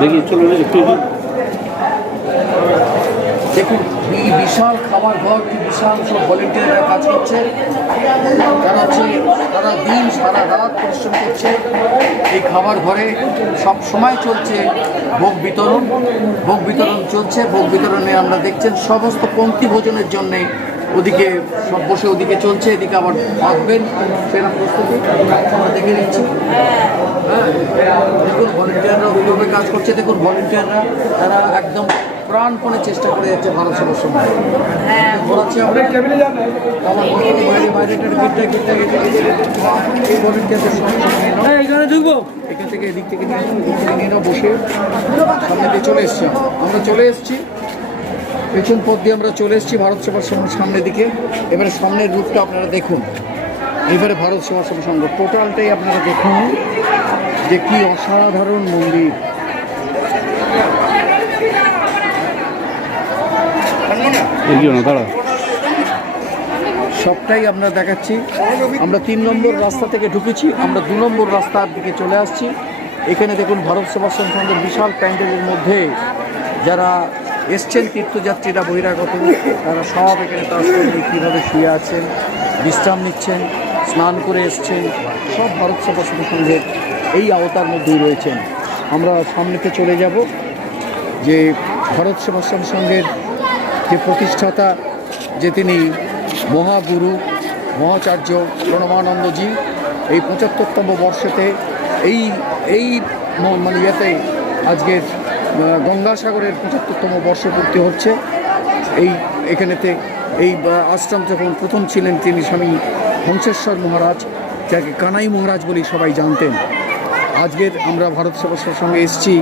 দেখি, চলো একটু দেখুন, এই বিশাল খাবার ঘর, কি বিশাল সব ভলেন্টিয়াররা কাজ করছে। তারা হচ্ছে, তারা দিন সারা রাত পরিশ্রম করছে। এই খাবার ঘরে সব সময় চলছে ভোগ বিতরণ। ভোগ বিতরণ চলছে, ভোগ বিতরণে আমরা দেখছেন সমস্ত পঙ্ক্তি ভোজনের জন্যে ওদিকে সব বসে ওদিকে চলছে এদিকে আবার থাকবেন সেরকম প্রস্তুতি। আমরা দেখে নিচ্ছি। হ্যাঁ দেখুন ভলেন্টিয়াররা ওইভাবে কাজ করছে। দেখুন ভলেন্টিয়াররা তারা একদম প্রাণপণে চেষ্টা করে যাচ্ছে ভারত সেবার সময় ঘোরাচ্ছি আমরা। আমার বাইরে বাইরে গিটটা গিটটা গিটটা এই ভলেন্টিয়ারদের সঙ্গে সঙ্গে নিয়ে নাও। এখানে ঢুকবো। এখান থেকে এদিক থেকে নিয়ে এদিক থেকে নিয়ে বসে। সামনে দিয়ে চলে এসছি। আমরা চলে এসছি। পেছন পথ দিয়ে আমরা চলে এসেছি ভারত সেবার সংঘ সামনের দিকে। এবারে সামনের রুটটা আপনারা দেখুন। এবারে ভারত সেবা সভা সংঘ টোটালটাই আপনারা দেখুন যে কি অসাধারণ মন্দির। সবটাই আমরা দেখাচ্ছি। আমরা তিন নম্বর রাস্তা থেকে ঢুকেছি। আমরা দু নম্বর রাস্তার দিকে চলে আসছি। এখানে দেখুন ভারত সেবাশ্রম সংঘের বিশাল প্যান্ডেলের মধ্যে যারা এসছেন তীর্থযাত্রীরা, বহিরাগত, তারা সব এখানে তার সঙ্গে কীভাবে শুয়ে আছেন, বিশ্রাম নিচ্ছেন, স্নান করে এসছেন, সব ভারত সেবাশ্রম সংঘের এই আওতার মধ্যেই রয়েছেন। আমরা সামনেতে চলে যাব, যে ভারত সেবাশ্রম সংঘের যে প্রতিষ্ঠাতা, যে তিনি মহাগুরু, মহাচার্য প্রণমানন্দজি এই পঁচাত্তরতম বর্ষেতে এই এই মানে ইয়েতে আজকের গঙ্গাসাগরের পঁচাত্তরতম বর্ষপূর্তি হচ্ছে। এই, এখানেতে এই আশ্রম যখন প্রথম ছিলেন তিনি স্বামী হংসেশ্বর মহারাজ, যাকে কানাই মহারাজ বলেই সবাই জানতেন। আজকের আমরা ভারত সেবাশ্রমের সঙ্গে এসেছি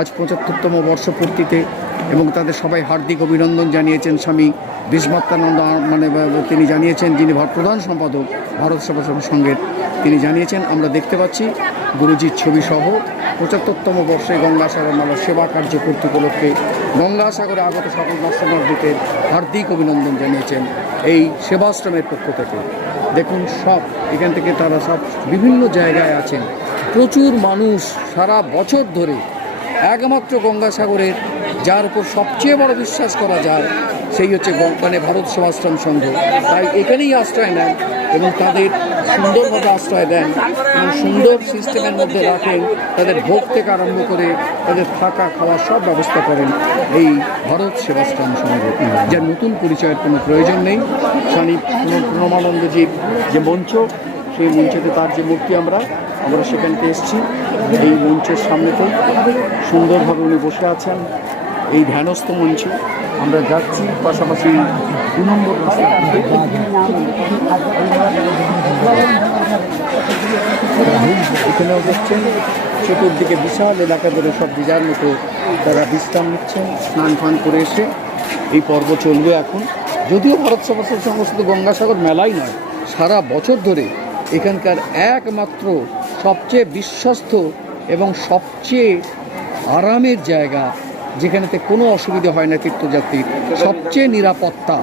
আজ পঁচাত্তরতম বর্ষপূর্তিতে এবং তাদের সবাই হার্দিক অভিনন্দন জানিয়েছেন স্বামী বিস্মাত্তানন্দ মানে তিনি জানিয়েছেন, যিনি প্রধান সম্পাদক ভারত সেবাশ্রমের সঙ্গের। তিনি জানিয়েছেন, আমরা দেখতে পাচ্ছি গুরুজির ছবি সহ পঁচাত্তরতম বর্ষে গঙ্গাসাগর মেলা সেবা কার্য করতে উপলক্ষে গঙ্গাসাগরে আগত সকল দর্শনার্থীদের হার্দিক অভিনন্দন জানিয়েছেন এই সেবাশ্রমের পক্ষ থেকে। দেখুন, সব, এখান থেকে তারা সব বিভিন্ন জায়গায় আছেন। প্রচুর মানুষ সারা বছর ধরে, একমাত্র গঙ্গাসাগরের যার উপর সবচেয়ে বড় বিশ্বাস করা যায়, সেই হচ্ছে মানে ভারত সেবাশ্রম সংঘ। তাই এখানেই আশ্রয় নেন এবং তাদের সুন্দরভাবে আশ্রয় দেন এবং সুন্দর সিস্টেমের মধ্যে রাখেন, তাদের ভোগ থেকে আরম্ভ করে তাদের থাকা, খাওয়া সব ব্যবস্থা করেন এই ভারত সেবাশ্রম সংঘ। যার নতুন পরিচয়ের কোনো প্রয়োজন নেই। স্বামী প্রণ- প্রণমানন্দজির যে মঞ্চ, সেই মঞ্চতে তার যে মূর্তি আমরা আমরা সেখান থেকে এসেছি। এই মঞ্চের সামনেতে সুন্দরভাবে উনি বসে আছেন। এই ধ্যানস্থ মঞ্চে আমরা যাচ্ছি, পাশাপাশি দু নম্বর এখানেও দেখছেন চতুর্দিকে বিশাল এলাকা ধরে সব যার মতো তারা বিশ্রাম নিচ্ছেন, স্নান ফান করে এসে এই পর্ব চলবে এখন। যদিও ভারত সভাসের সঙ্গে শুধু গঙ্গাসাগর মেলাই নয়, সারা বছর ধরে এখানকার একমাত্র সবচেয়ে বিশ্বস্ত এবং সবচেয়ে আরামের জায়গা যেখানেতে কোনো অসুবিধা হয় না তীর্থযাত্রীর সবচেয়ে নিরাপত্তা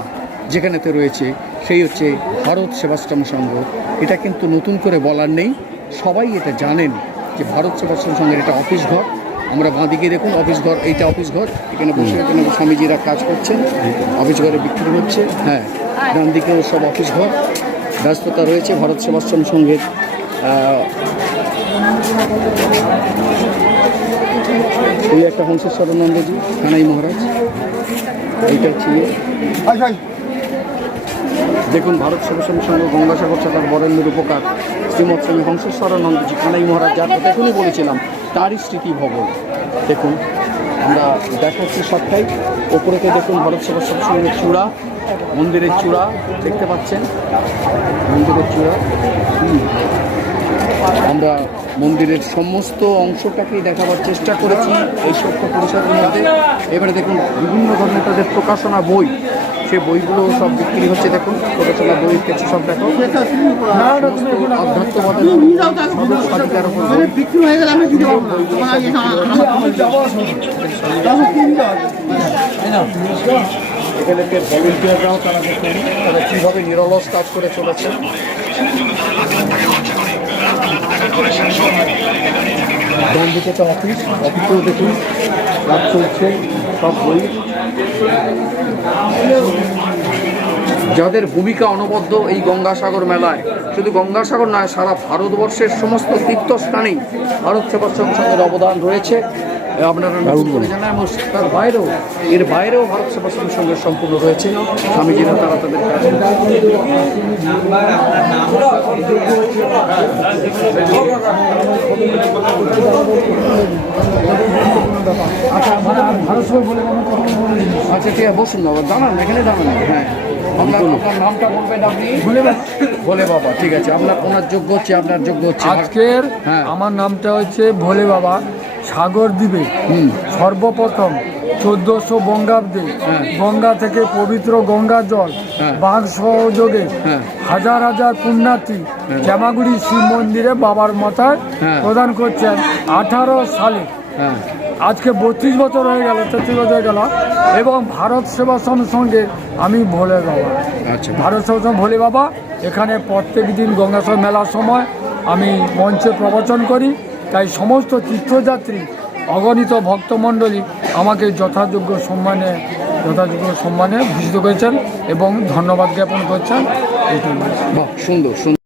যেখানেতে রয়েছে সেই হচ্ছে ভারত সেবাশ্রম সংঘ। এটা কিন্তু নতুন করে বলার নেই। সবাই এটা জানেন যে ভারত সেবাশ্রম সংঘের এটা অফিস ঘর। আমরা বাঁদিকে দেখুন অফিস ঘর এইটা অফিস ঘর। এখানে বসে এখানে স্বামীজিরা কাজ করছেন। অফিস ঘরে বিক্রি হচ্ছে। হ্যাঁ ডান দিকেও সব অফিস ঘর। ব্যস্ততা রয়েছে ভারত সেবাশ্রম সংঘের। এই একটা হংসেশ্বরানন্দজি কানাই মহারাজ। এইটা হচ্ছে ইয়ে। দেখুন ভারত সেবাশ্রম সঙ্গে গঙ্গাসাগর শাখার বরেণ্যের উপকার। শ্রীমৎ স্বামী হংসেশ্বরানন্দজি কানাই মহারাজ যার কথা এখনই বলেছিলাম তারই স্মৃতি ভবন। দেখুন আমরা দেখাচ্ছি সবটাই। ওপরেতে দেখুন ভারত সেবাশ্রম সংঘের চূড়া মন্দিরের চূড়া দেখতে পাচ্ছেন? মন্দিরের চূড়া। আমরা মন্দিরের সমস্ত অংশটাকেই দেখাবার চেষ্টা করেছি এই ছোট্ট পরিসরের মধ্যে। এবারে দেখুন, বিভিন্ন ধরনের তাদের প্রকাশনা বই, সে বইগুলো সব বিক্রি হচ্ছে। দেখুন, প্রকাশনা বই কিছু সব দেখো। আধ্যাত্মবাদের উপর বিক্রি তারা কীভাবে নিরলস কাজ করে চলেছে। ডান দিকে তো অফিস অফিসেও দেখুন, কাজ চলছে, সব বই। যাদের ভূমিকা অনবদ্য এই গঙ্গাসাগর মেলায়, শুধু গঙ্গাসাগর নয়, সারা ভারতবর্ষের সমস্ত তীর্থস্থানেই ভারত সেবাশ্রম সঙ্গের অবদান রয়েছে। আপনারা এবং তার বাইরেও। এর বাইরেও ভারত সেবা সংসদের সম্পূর্ণ রয়েছে। স্বামীজিরা তারা তাদের কাজ আচ্ছা? আচ্ছা ঠিক আছে বসুন না দাঁড়ান এখানে দাঁড়ান হ্যাঁ আপনার নামটা বলবেন আপনি? ভোলে বাবা। ভোলে বাবা ঠিক আছে আপনার ওনার যোগ্য হচ্ছে আপনার যোগ্য হচ্ছে। আজকের হ্যাঁ। আমার নামটা হচ্ছে ভোলে বাবা। সাগর দ্বীপে সর্বপ্রথম চোদ্দশো বঙ্গাব্দে হ্যাঁ। গঙ্গা থেকে পবিত্র গঙ্গা জল হ্যাঁ। বাঘ সহযোগে হ্যাঁ। হাজার হাজার পুণ্যার্থী জামাগুড়ি শিব মন্দিরে বাবার মাথায়। প্রদান করছেন আঠারো সালে আজকে বত্রিশ বছর হয়ে গেল তেত্রিশ বছর হয়ে গেল এবং ভারত সেবাশ্রম সঙ্গে আমি ভোলে বাবা আচ্ছা ভারত সেবাশ্রম ভোলে বাবা এখানে প্রত্যেক দিন গঙ্গাসাগর মেলার সময় আমি মঞ্চে প্রবচন করি তাই সমস্ত তীর্থযাত্রী, অগণিত ভক্তমণ্ডলী আমাকে যথাযোগ্য সম্মানে যথাযোগ্য সম্মানে ভূষিত করেছেন এবং ধন্যবাদ জ্ঞাপন করছেন। সুন্দর সুন্দর।